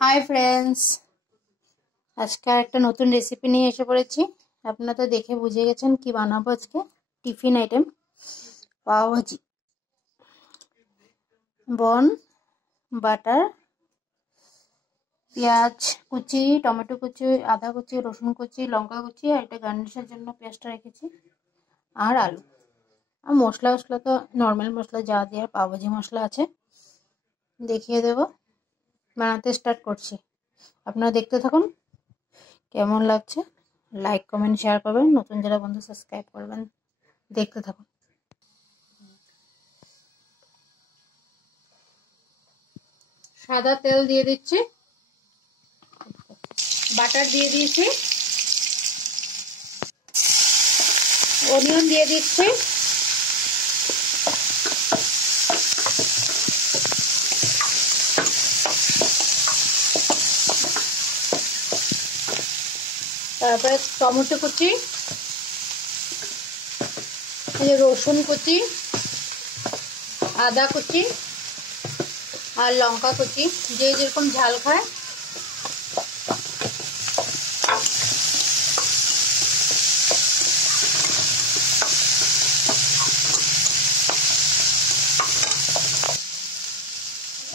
Hi friends, আজকে একটা নতুন রেসিপি নিয়ে এসে পড়েছি। আপনারা তো দেখে বুঝে গেছেন কি বানাবো আজকে। টিফিন আইটেম পাও ভাজি, বন বাটার, পেঁয়াজ কুচি, টমেটো কুচি, আদা কুচি, রসুন কুচি, লঙ্কা কুচি, আর এটা গার্নিশের জন্য পেঁয়াজটা রেখেছি, আর আলু। আর মশলা তো নর্মাল মশলা যা দেওয়ার পাও ভাজি মশলা আছে। দেখিয়ে দেব, বানাতে স্টার্ট করছি। আপনারা দেখতে থাকুন। কেমন লাগছে লাইক কমেন্ট শেয়ার করবেন, নতুন যারা বন্ধু সাবস্ক্রাইব করবেন। দেখতে থাকুন। সাদা তেল দিয়ে দিচ্ছি, বাটার দিয়ে দিয়েছি, অনিয়ন দিয়ে দিচ্ছি, তারপরে টমেটো কুচি, রসুন কুচি, আদা কুচি আর লঙ্কা কুচি, যে যেরকম ঝাল খায়।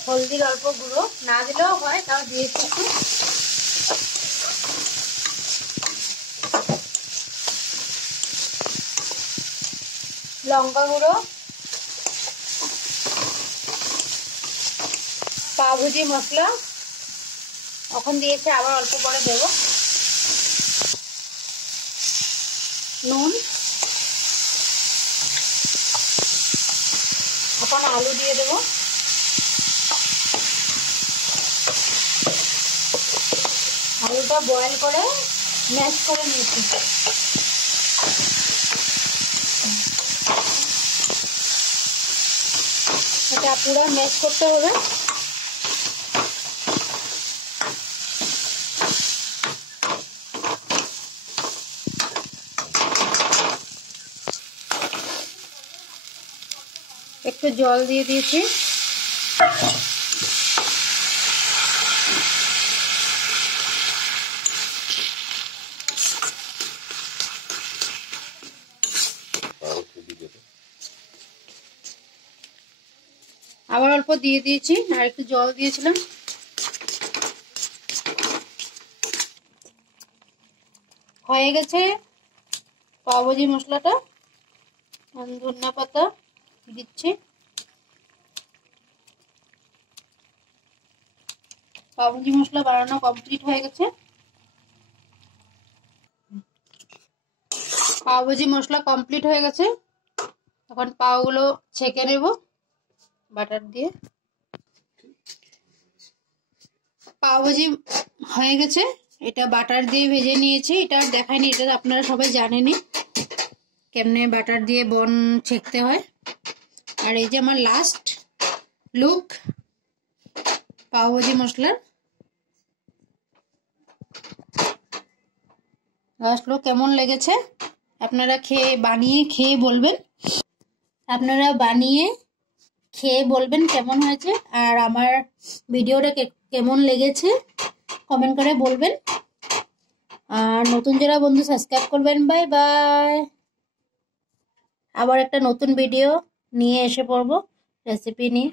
হলদির অল্প গুঁড়ো, না দিলেও হয়, তাও দিয়েছি একটু। লঙ্কা গুঁড়ো, পাও ভাজি মশলা এখন দিয়েছি, আবার অল্প করে দেব। নুন, এখন আলু দিয়ে দেব। আলুটা বয়েল করে ম্যাশ করে নিয়েছি। এটা পুরো ম্যাশ করতে হবে। একটু জল দিয়ে দিয়েছি। আবার অল্প দিয়ে দিয়েছি, আর একটু জল দিয়েছিলাম। হয়ে গেছে পাও ভাজি মশলাটা। ধনিয়া পাতা দিচ্ছি। পাও ভাজি মশলা বানানো কমপ্লিট হয়ে গেছে। পাও ভাজি মশলা কমপ্লিট হয়ে গেছে। এখন পাওগুলো ছেঁকে নেব বাটার দিয়ে। পাও ভাজি হয়ে গেছে, এটা বাটার দিয়ে ভেজে নিয়েছি। এটা দেখায়নি, এটা আপনারা সবাই জানেনই কেমনে বাটার দিয়ে বন ছেঁকতে হয়। আর এই যে আমার লাস্ট লুক পাও ভাজি মশলার। লাস্ট লুক কেমন লেগেছে আপনারা বানিয়ে খেয়ে বলবেন। আপনারা বানিয়ে খেয়ে বলবেন কেমন হয়েছে, আর আমার ভিডিওটা কেমন লেগেছে কমেন্ট করে বলবেন। আর নতুন যারা বন্ধু সাবস্ক্রাইব করবেন। Bye bye. আবার একটা নতুন ভিডিও নিয়ে এসে পড়বো রেসিপি নিয়ে।